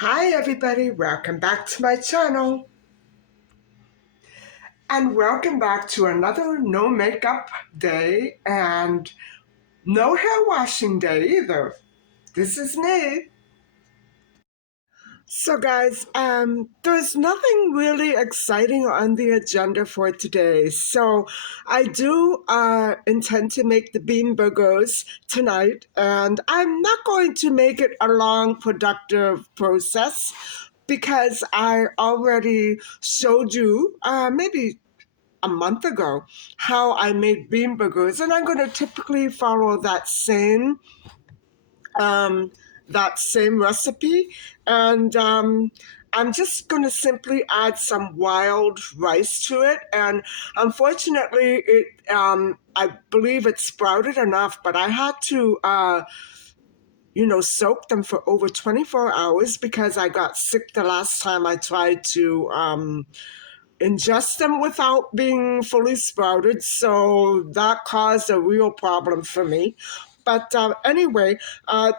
Hi everybody, welcome back to my channel and welcome back to another no makeup day and no hair washing day either. This is me. So guys, there's nothing really exciting on the agenda for today. So I do intend to make the bean burgers tonight, and I'm not going to make it a long, productive process because I already showed you maybe a month ago how I made bean burgers, and I'm going to typically follow um, that same recipe. And I'm just going to simply add some wild rice to it. And unfortunately, I believe it sprouted enough, but I had to, soak them for over 24 hours because I got sick the last time I tried to ingest them without being fully sprouted. So that caused a real problem for me. But anyway,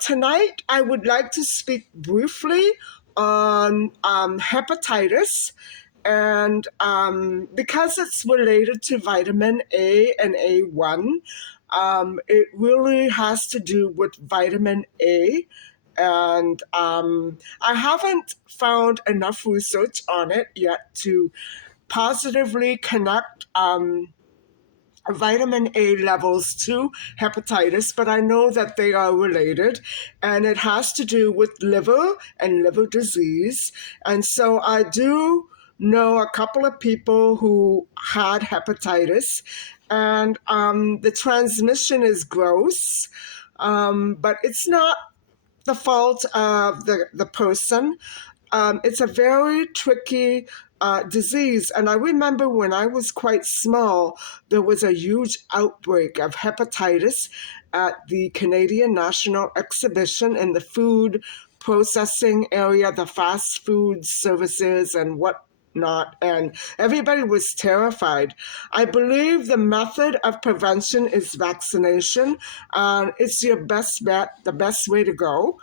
tonight I would like to speak briefly on hepatitis. And because it's related to vitamin A and A1, it really has to do with vitamin A. And I haven't found enough research on it yet to positively connect vitamin A levels to hepatitis, but I know that they are related, and it has to do with liver and liver disease. And so I do know a couple of people who had hepatitis, and the transmission is gross, but it's not the fault of the person. It's a very tricky disease. And I remember when I was quite small, there was a huge outbreak of hepatitis at the Canadian National Exhibition in the food processing area, the fast food services and whatnot. And everybody was terrified. I believe the method of prevention is vaccination. It's your best bet, the best way to go.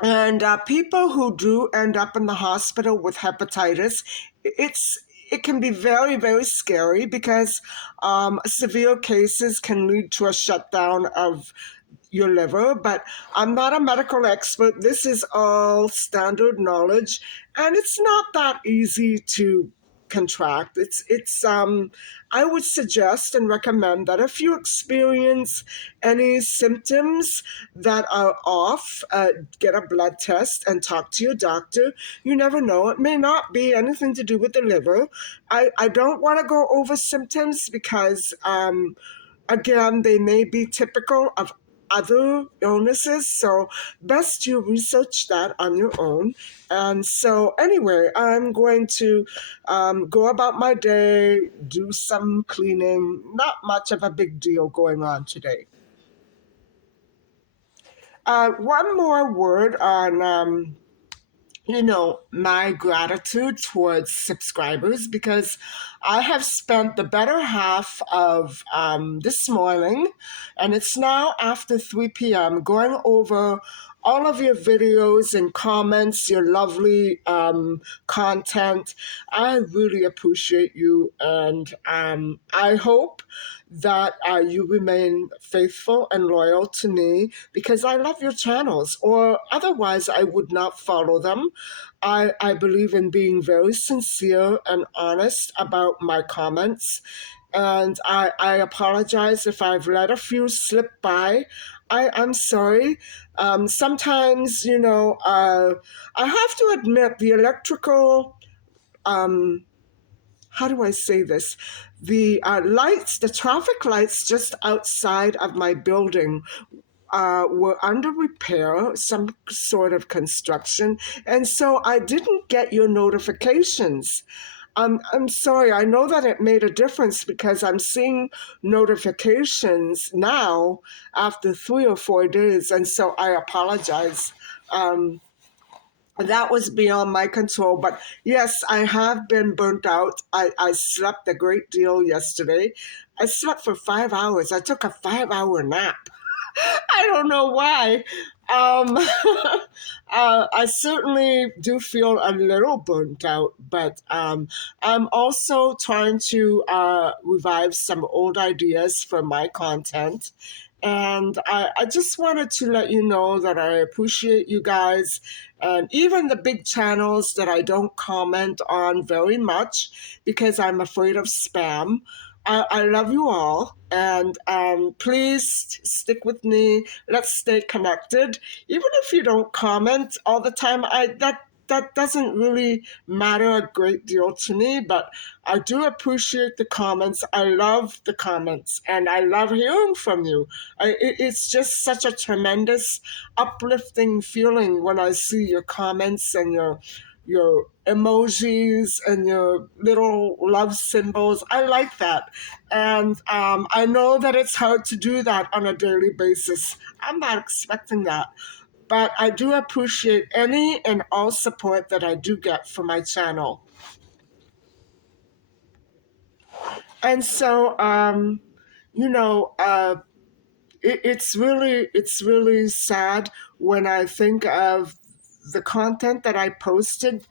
And people who do end up in the hospital with hepatitis, it's it can be very, very scary because severe cases can lead to a shutdown of your liver. But I'm not a medical expert. This is all standard knowledge, and it's not that easy to contract. It's I would suggest and recommend that if you experience any symptoms that are off, get a blood test and talk to your doctor. You never know. It may not be anything to do with the liver. I don't want to go over symptoms because again, they may be typical of other illnesses, so best you research that on your own. And so anyway, I'm going to go about my day, do some cleaning. Not much of a big deal going on today. One more word on my gratitude towards subscribers, because I have spent the better half of this morning, and it's now after 3 p.m., going over all of your videos and comments, your lovely content. I really appreciate you, and I hope that you remain faithful and loyal to me because I love your channels, or otherwise I would not follow them. I believe in being very sincere and honest about my comments. And I apologize if I've let a few slip by. I'm sorry. Sometimes, I have to admit the electrical, how do I say this? The lights, the traffic lights just outside of my building were under repair, some sort of construction, and so I didn't get your notifications. I'm sorry. I know that it made a difference because I'm seeing notifications now after 3 or 4 days, and so I apologize. That was beyond my control. But yes, I have been burnt out. I slept a great deal yesterday. I slept for 5 hours. I took a 5 hour nap. I don't know why. Um, I certainly do feel a little burnt out, but I'm also trying to revive some old ideas for my content. And I just wanted to let you know that I appreciate you guys and even the big channels that I don't comment on very much because I'm afraid of spam. I love you all, and please stick with me. Let's stay connected. Even if you don't comment all the time, that doesn't really matter a great deal to me, but I do appreciate the comments. I love the comments, and I love hearing from you. It's just such a tremendous, uplifting feeling when I see your comments and your emojis and your little love symbols. I like that. And I know that it's hard to do that on a daily basis. I'm not expecting that. But I do appreciate any and all support that I do get from my channel. And so, you know, it's really sad when I think of the content that I posted,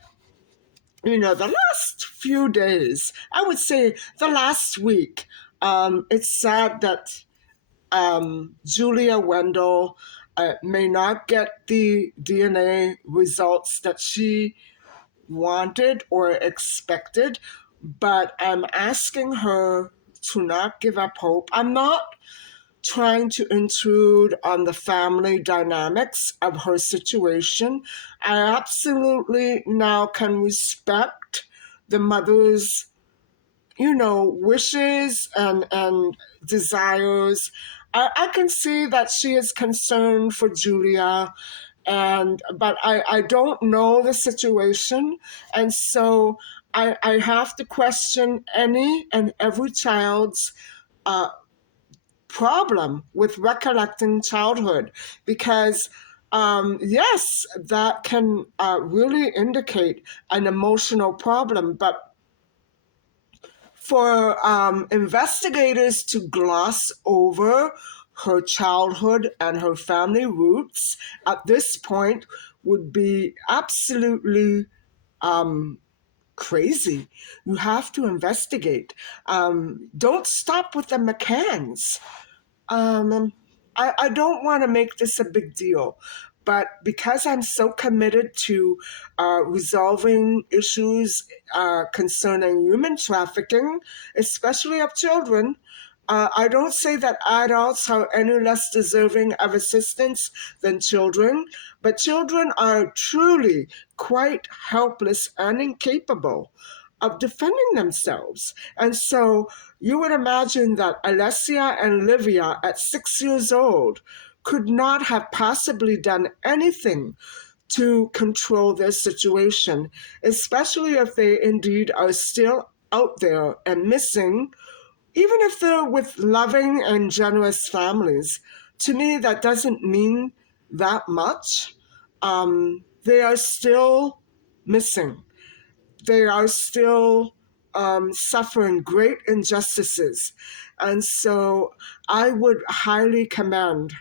the last few days. I would say the last week. It's sad that Julia Wendell may not get the DNA results that she wanted or expected, but I'm asking her to not give up hope. I'm not trying to intrude on the family dynamics of her situation. I absolutely now can respect the mother's, wishes and desires. I can see that she is concerned for Julia, but I don't know the situation, and so I have to question any and every child's uh, problem with recollecting childhood because yes, that can really indicate an emotional problem, but for investigators to gloss over her childhood and her family roots at this point would be absolutely um, crazy. You have to investigate. Don't stop with the McCanns. I don't want to make this a big deal, but because I'm so committed to resolving issues concerning human trafficking, especially of children, I don't say that adults are any less deserving of assistance than children, but children are truly quite helpless and incapable of defending themselves. And so you would imagine that Alessia and Livia, at 6 years old, could not have possibly done anything to control their situation, especially if they indeed are still out there and missing, even if they're with loving and generous families. To me, that doesn't mean that much. They are still missing. They are still suffering great injustices. And so I would highly commend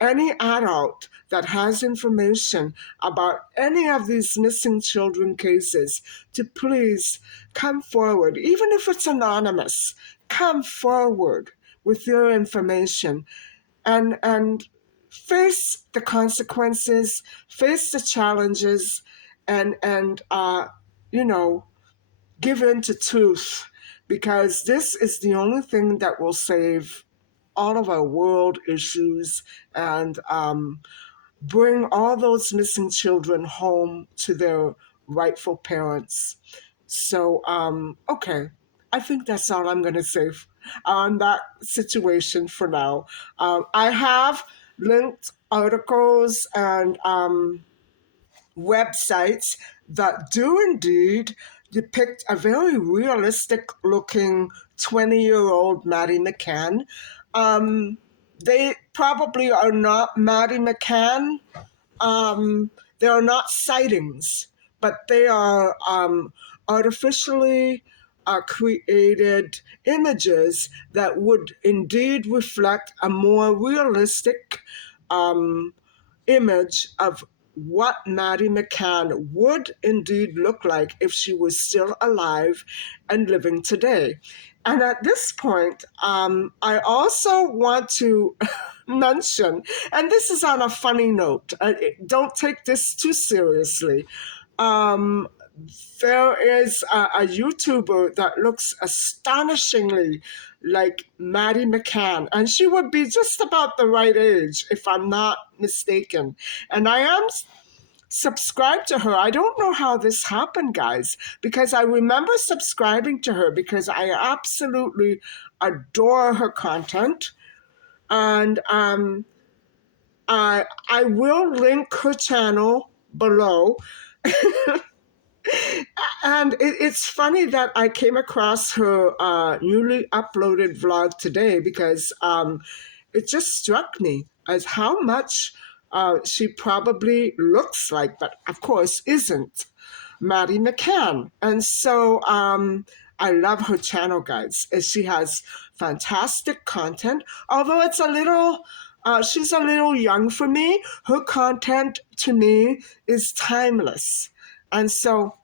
any adult that has information about any of these missing children cases to please come forward, even if it's anonymous, come forward with your information and face the consequences, face the challenges, and you know give in to truth, because this is the only thing that will save all of our world issues and bring all those missing children home to their rightful parents. So, okay, I think that's all I'm going to say on that situation for now. I have linked articles and websites that do indeed depict a very realistic looking 20-year-old Maddie McCann. Um, they probably are not Maddie McCann. They are not sightings, but they are artificially created images that would indeed reflect a more realistic um, image of what Maddie McCann would indeed look like if she was still alive and living today. And at this point, I also want to mention, and this is on a funny note, don't take this too seriously. Um, there is a YouTuber that looks astonishingly like Maddie McCann, and she would be just about the right age, if I'm not mistaken. And I am subscribed to her. I don't know how this happened, guys, because I remember subscribing to her because I absolutely adore her content. And I will link her channel below. And it's funny that I came across her newly uploaded vlog today because it just struck me as how much she probably looks like, but of course isn't, Maddie McCann. And so I love her channel, guys. She has fantastic content, although it's a little, she's a little young for me. Her content to me is timeless. And so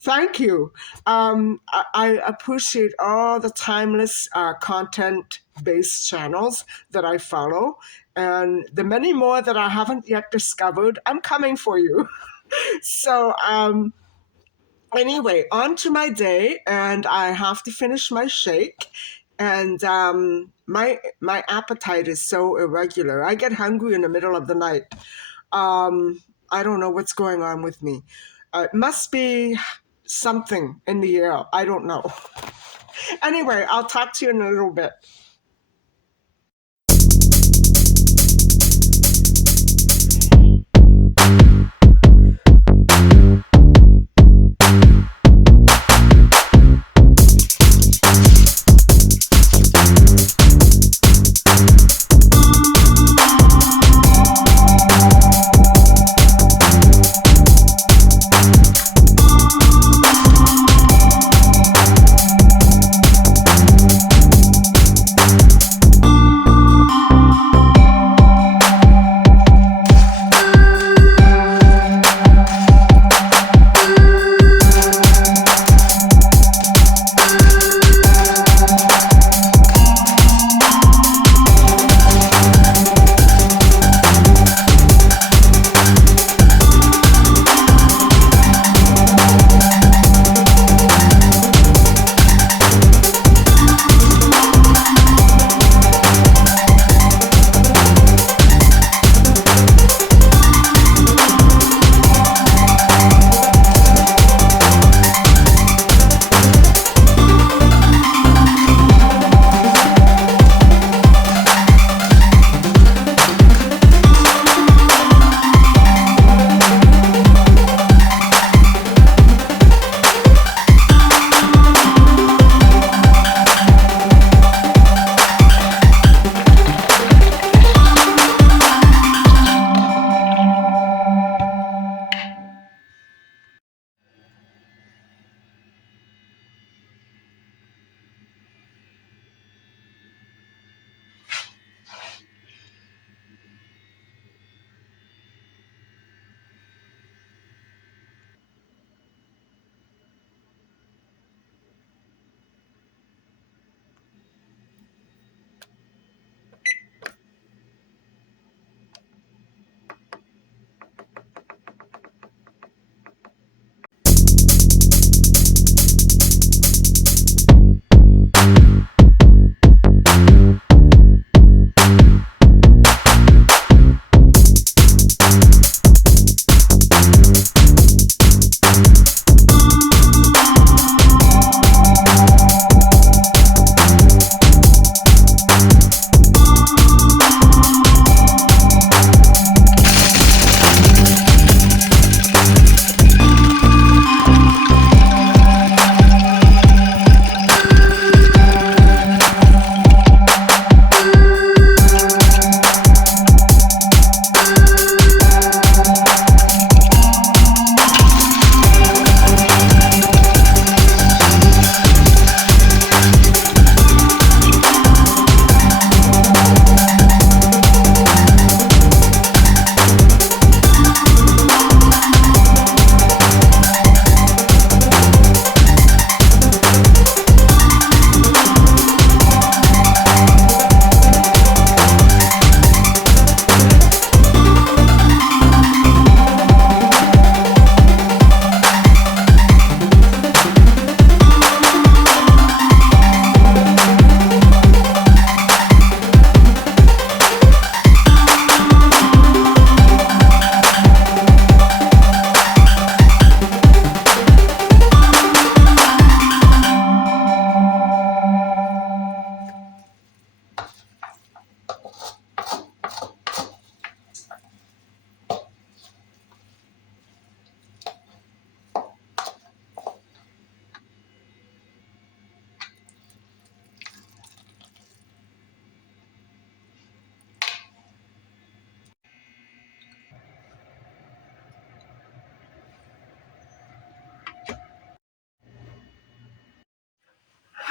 thank you. I appreciate all the timeless content based channels that I follow, and the many more that I haven't yet discovered. I'm coming for you. So, anyway, on to my day, and I have to finish my shake. And my appetite is so irregular. I get hungry in the middle of the night. I don't know what's going on with me. It must be something in the air. I don't know. Anyway, I'll talk to you in a little bit.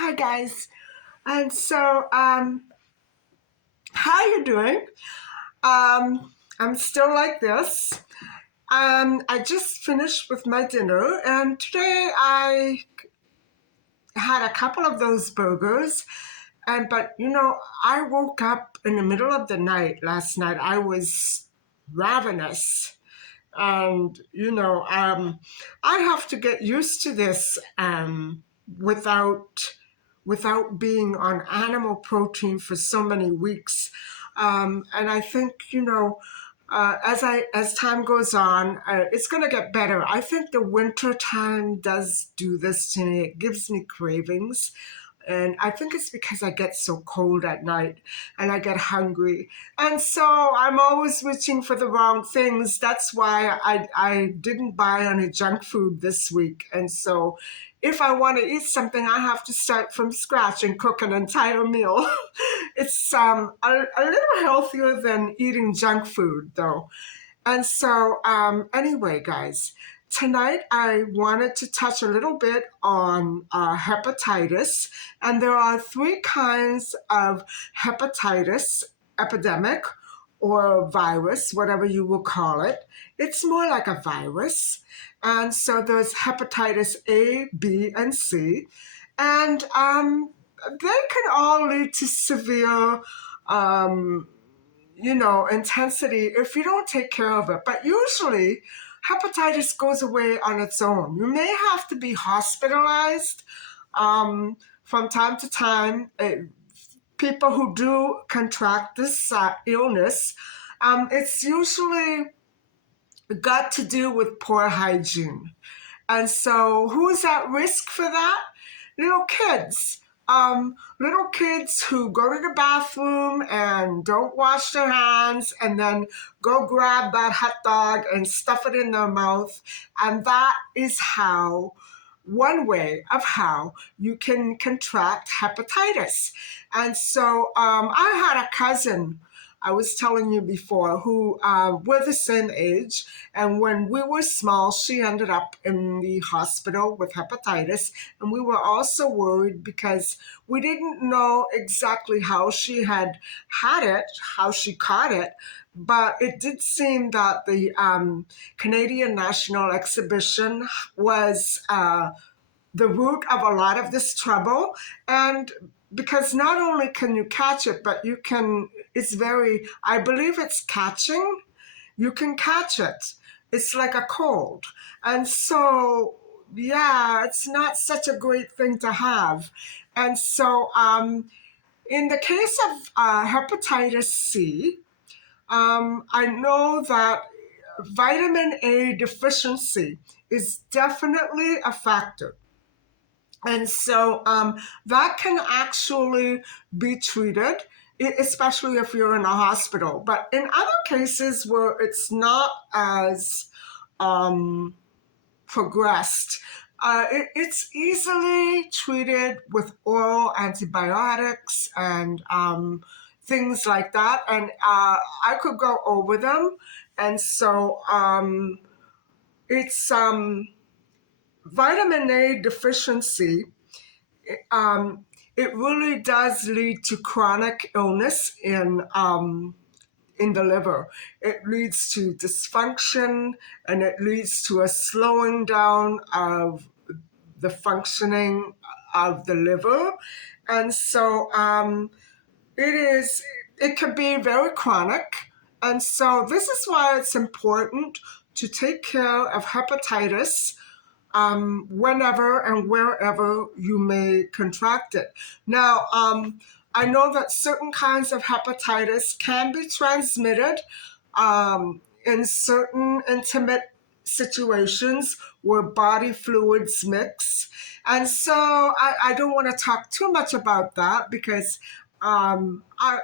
Hi guys. And so, how you doing? I'm still like this. I just finished with my dinner, and today I had a couple of those burgers. But I woke up in the middle of the night last night. I was ravenous. And I have to get used to this without being on animal protein for so many weeks. And I think as time goes on, it's going to get better. I think the winter time does do this to me. It gives me cravings. And I think it's because I get so cold at night and I get hungry. And so I'm always reaching for the wrong things. That's why I didn't buy any junk food this week. And so if I want to eat something, I have to start from scratch and cook an entire meal. It's a little healthier than eating junk food, though. And so, anyway, guys, tonight I wanted to touch a little bit on hepatitis. And there are three kinds of hepatitis epidemic or virus, whatever you will call it. It's more like a virus. And so there's hepatitis A, B, and C. And they can all lead to severe intensity if you don't take care of it. But usually, hepatitis goes away on its own. You may have to be hospitalized from time to time. People who do contract this illness, it's usually got to do with poor hygiene. And so, who's at risk for that? Little kids. Little kids who go to the bathroom and don't wash their hands and then go grab that hot dog and stuff it in their mouth. And that is one way of how you can contract hepatitis. And so I had a cousin I was telling you before, who were the same age. And when we were small, she ended up in the hospital with hepatitis. And we were also worried because we didn't know exactly how she had it, how she caught it. But it did seem that the Canadian National Exhibition was the root of a lot of this trouble. And because not only can you catch it, but I believe it's catching. You can catch it. It's like a cold. And so, yeah, it's not such a great thing to have. And so, in the case of hepatitis C, I know that vitamin A deficiency is definitely a factor. And so that can actually be treated, especially if you're in a hospital. But in other cases where it's not as um, progressed, it's easily treated with oral antibiotics and things like that. And I could go over them. And so it's vitamin A deficiency. It really does lead to chronic illness in the liver. It leads to dysfunction and it leads to a slowing down of the functioning of the liver. And so it can be very chronic. And so this is why it's important to take care of hepatitis whenever and wherever you may contract it. Now, I know that certain kinds of hepatitis can be transmitted in certain intimate situations where body fluids mix. And so I don't want to talk too much about that because I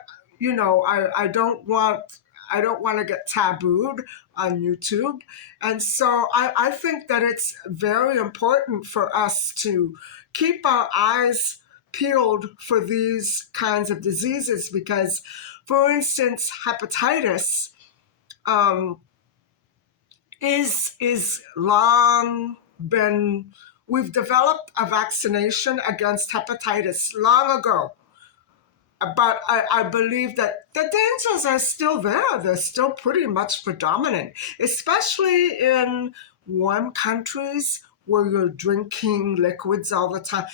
don't want to get tabooed on YouTube. And so I think that it's very important for us to keep our eyes peeled for these kinds of diseases because, for instance, hepatitis is long been We've developed a vaccination against hepatitis long ago, but I believe that the dangers are still there. They're still pretty much predominant, especially in warm countries where you're drinking liquids all the time.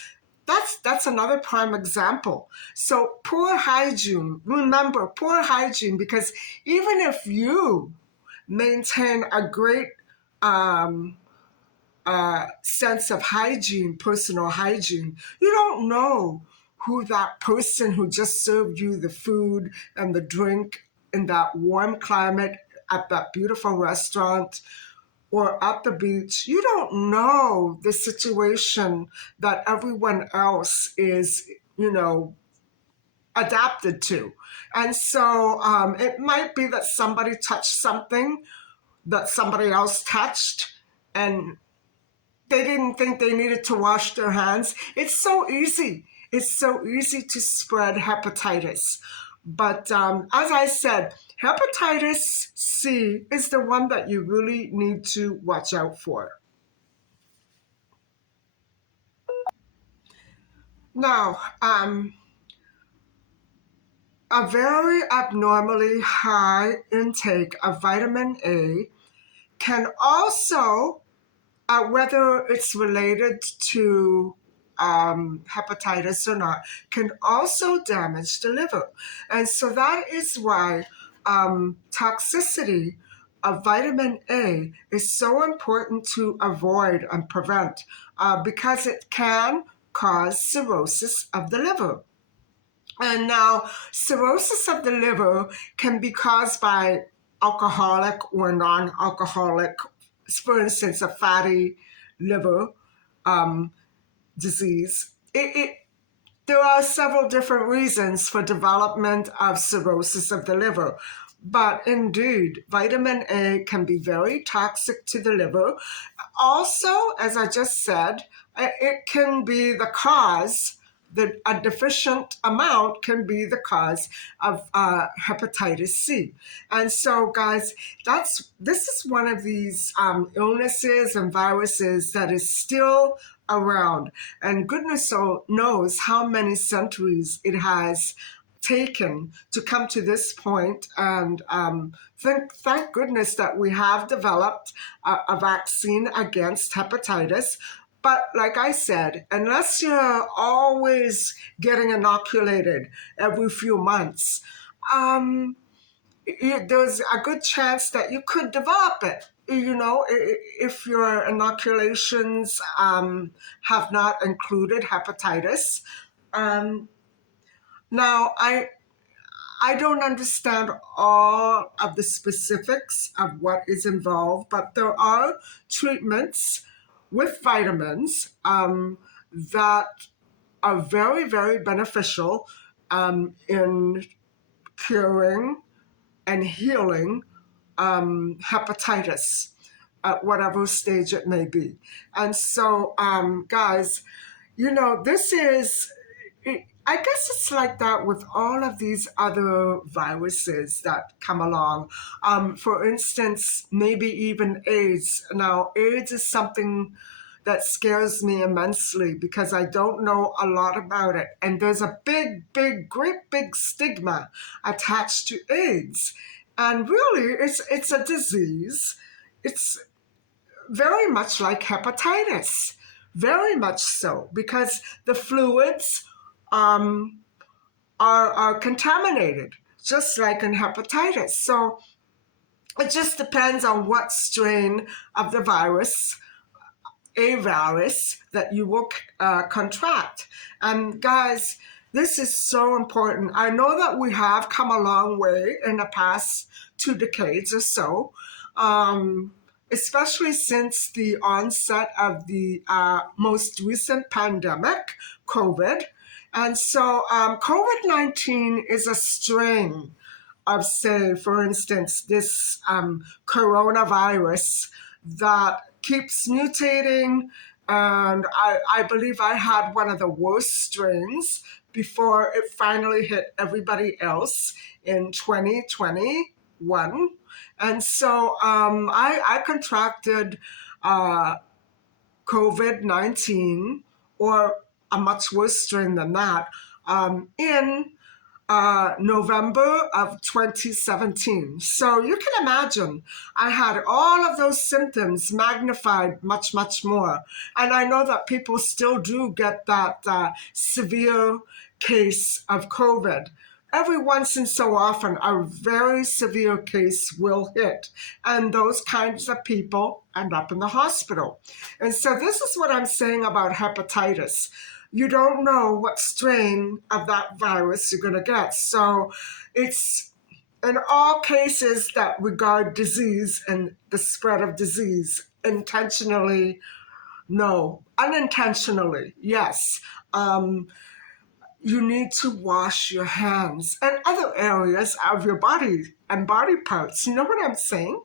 That's another prime example. So poor hygiene. Remember, poor hygiene, because even if you maintain a great um, sense of hygiene, personal hygiene, you don't know who that person who just served you the food and the drink in that warm climate at that beautiful restaurant or at the beach, you don't know the situation that everyone else is, adapted to. And so it might be that somebody touched something that somebody else touched, and they didn't think they needed to wash their hands. It's so easy. It's so easy to spread hepatitis. But as I said, hepatitis C is the one that you really need to watch out for. Now, a very abnormally high intake of vitamin A can also, whether it's related to hepatitis or not, can also damage the liver. And so that is why toxicity of vitamin A is so important to avoid and prevent, because it can cause cirrhosis of the liver. And now, cirrhosis of the liver can be caused by alcoholic or non alcoholic, for instance, a fatty liver um, disease. There are several different reasons for development of cirrhosis of the liver. But indeed, vitamin A can be very toxic to the liver. Also, as I just said, it can be the cause, that a deficient amount can be the cause of hepatitis C. And so, guys, this is one of these illnesses and viruses that is still around. And goodness knows how many centuries it has taken to come to this point. And thank goodness that we have developed a vaccine against hepatitis. But like I said, unless you're always getting inoculated every few months, there's a good chance that you could develop it. If your inoculations have not included hepatitis. Um, Now, I don't understand all of the specifics of what is involved, but there are treatments with vitamins that are very, very beneficial in curing and healing hepatitis at whatever stage it may be. And so, guys, this is, I guess it's like that with all of these other viruses that come along. For instance, maybe even AIDS. Now, AIDS is something that scares me immensely because I don't know a lot about it. And there's a great big stigma attached to AIDS. And really, it's a disease. It's very much like hepatitis, very much so, because the fluids um, are contaminated, just like in hepatitis. So it just depends on what strain of the virus, a virus, that you will contract. And guys, this is so important. I know that we have come a long way in the past 2 decades or so, especially since the onset of the most recent pandemic, COVID. And so COVID-19 is a strain of, say, for instance, this coronavirus that keeps mutating. And I believe I had one of the worst strains before it finally hit everybody else in 2021. And so I contracted COVID 19, or a much worse strain than that, in November of 2017. So you can imagine I had all of those symptoms magnified much, much more. And I know that people still do get that severe case of COVID. Every once in so often, a very severe case will hit, and those kinds of people end up in the hospital. And so, this is what I'm saying about hepatitis. You don't know what strain of that virus you're going to get. So, it's in all cases that regard disease and the spread of disease, intentionally, no. Unintentionally, yes. You need to wash your hands and other areas of your body and body parts. You know what I'm saying?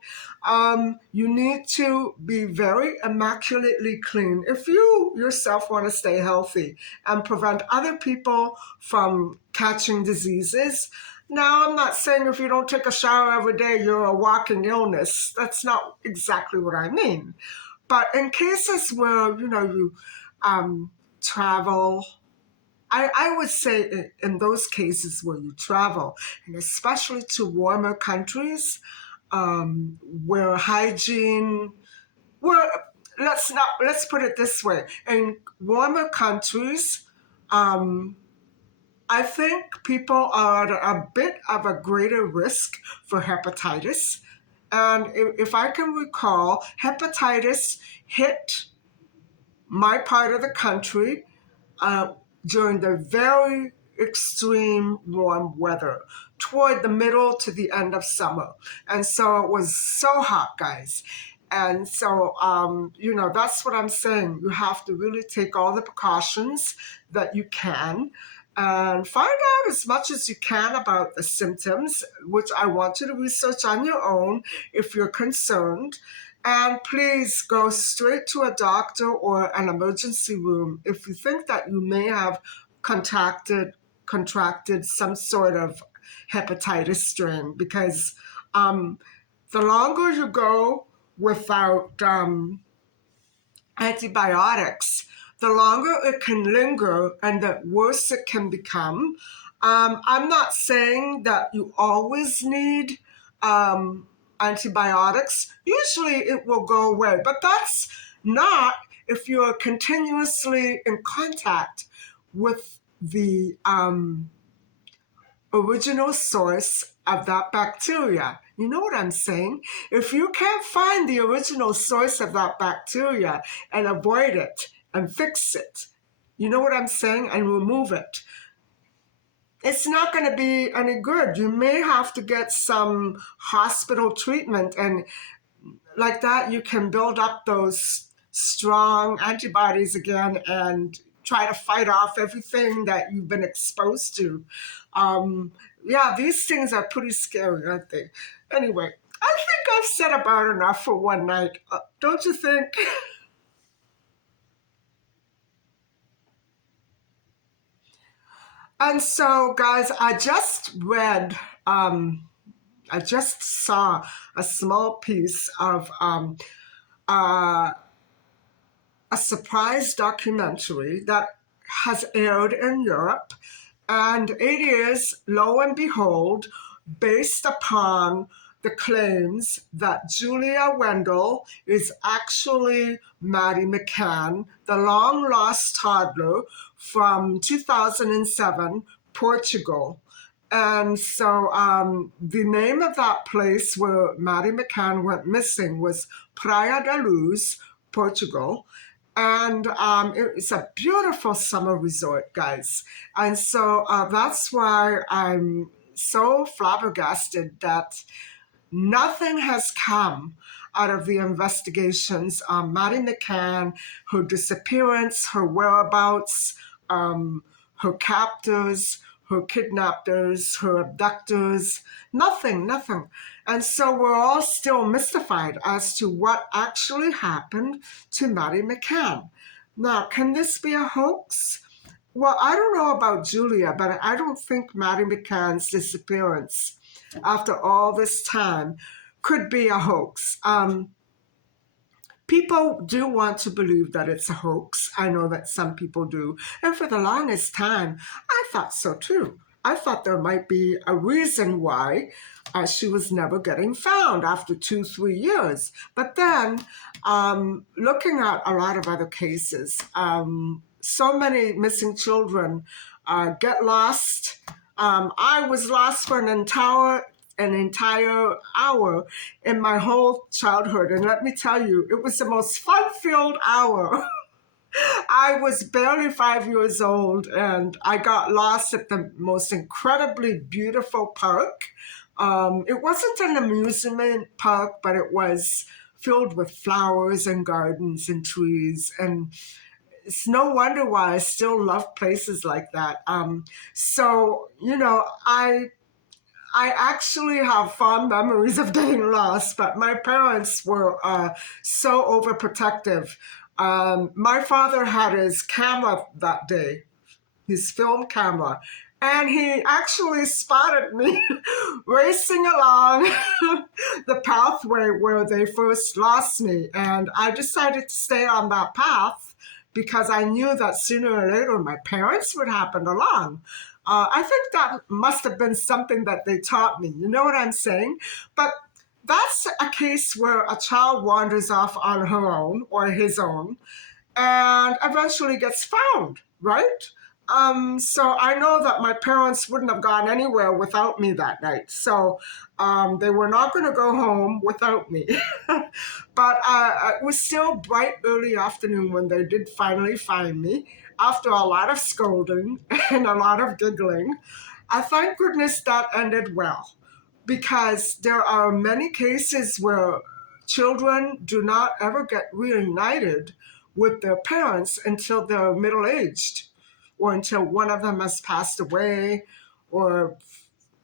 You need to be very immaculately clean if you yourself want to stay healthy and prevent other people from catching diseases. Now, I'm not saying if you don't take a shower every day, you're a walking illness. That's not exactly what I mean. But in cases where, you travel, I would say in those cases where you travel, and especially to warmer countries, where hygiene, well, let's put it this way. In warmer countries, um, I think people are at a bit of a greater risk for hepatitis. And if I can recall, hepatitis hit my part of the country uh, during the very extreme warm weather toward the middle to the end of summer. And so it was so hot, guys. And so, that's what I'm saying. You have to really take all the precautions that you can and find out as much as you can about the symptoms, which I want you to research on your own if you're concerned. And please go straight to a doctor or an emergency room if you think that you may have contracted contracted some sort of hepatitis strain, because the longer you go without antibiotics, the longer it can linger and the worse it can become. I'm not saying that you always need antibiotics. Usually it will go away, but that's not if you're continuously in contact with the original source of that bacteria. You know what I'm saying? If you can't find the original source of that bacteria and avoid it and fix it, you know what I'm saying? And remove it, it's not going to be any good. You may have to get some hospital treatment, and like that, you can build up those strong antibodies again and try to fight off everything that you've been exposed to. Yeah, these things are pretty scary, aren't they? Anyway, I think I've said about enough for one night. Don't you think? And so, guys, I just saw a small piece of uh, a surprise documentary that has aired in Europe, and it is, lo and behold, based upon the claims that Julia Wendell is actually Maddie McCann, the long lost toddler from 2007, Portugal. And so the name of that place where Maddie McCann went missing was Praia da Luz, Portugal. And it's a beautiful summer resort, guys. And so that's why I'm so flabbergasted that nothing has come out of the investigations on Maddie McCann, her disappearance, her whereabouts, her captors, her kidnappers, her abductors, nothing, nothing. And so we're all still mystified as to what actually happened to Maddie McCann. Now, can this be a hoax? Well, I don't know about Julia, but I don't think Maddie McCann's disappearance after all this time could be a hoax. People do want to believe that it's a hoax. I know that some people do. And for the longest time, I thought so too. I thought there might be a reason why she was never getting found after 2, 3 years. But then, looking at a lot of other cases, so many missing children get lost. I was lost for an entire hour in my whole childhood. And let me tell you, it was the most fun-filled hour. I was barely 5 years old and I got lost at the most incredibly beautiful park. It wasn't an amusement park, but it was filled with flowers and gardens and trees. And it's no wonder why I still love places like that. So, I actually have fond memories of getting lost, but my parents were so overprotective. My father had his camera that day, his film camera, and he actually spotted me racing along the pathway where they first lost me. And I decided to stay on that path because I knew that sooner or later my parents would happen along. I think that must have been something that they taught me. You know what I'm saying? But that's a case where a child wanders off on her own or his own and eventually gets found, right? So I know that my parents wouldn't have gone anywhere without me that night. So they were not going to go home without me. But it was still bright early afternoon when they did finally find me after a lot of scolding and a lot of giggling. I thank goodness that ended well because there are many cases where children do not ever get reunited with their parents until they're middle aged or until one of them has passed away, or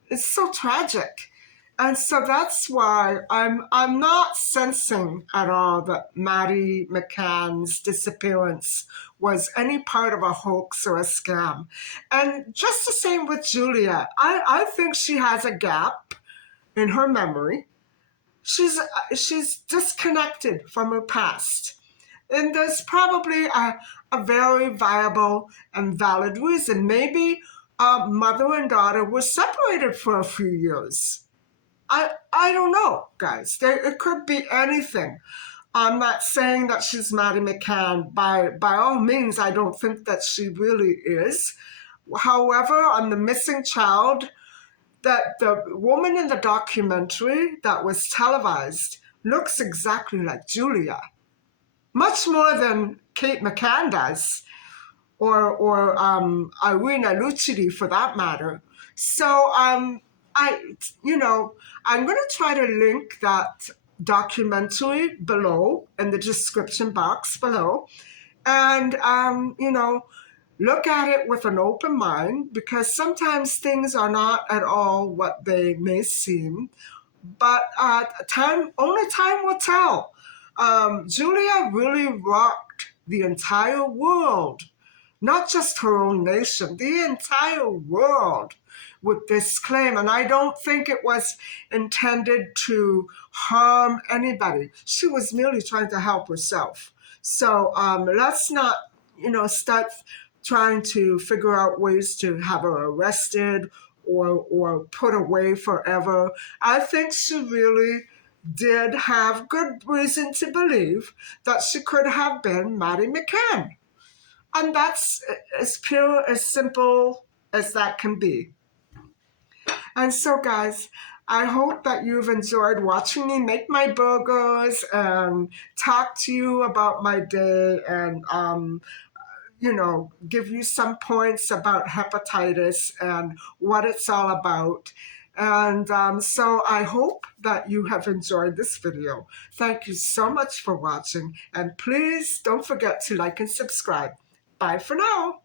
it's so tragic. And so that's why I'm not sensing at all that Maddie McCann's disappearance was any part of a hoax or a scam. And just the same with Julia. I think she has a gap in her memory. She's disconnected from her past. And there's probably a very viable and valid reason. Maybe mother and daughter were separated for a few years. I don't know, guys. It could be anything. I'm not saying that she's Maddie McCann. By all means, I don't think that she really is. However, on the missing child, that the woman in the documentary that was televised looks exactly like Julia, much more than Kate McCann does, or Irina Lucidi for that matter. So I'm going to try to link that documentary below in the description box below, and look at it with an open mind because sometimes things are not at all what they may seem. But only time will tell. Julia really rocked the entire world, not just her own nation, the entire world with this claim. And I don't think it was intended to harm anybody. She was merely trying to help herself. So let's not, start trying to figure out ways to have her arrested or put away forever. I think she really did have good reason to believe that she could have been Maddie McCann. And that's as pure, as simple as that can be. And so, guys, I hope that you've enjoyed watching me make my burgers and talk to you about my day and, give you some points about hepatitis and what it's all about. And so I hope that you have enjoyed this video. Thank you so much for watching. And please don't forget to like and subscribe. Bye for now.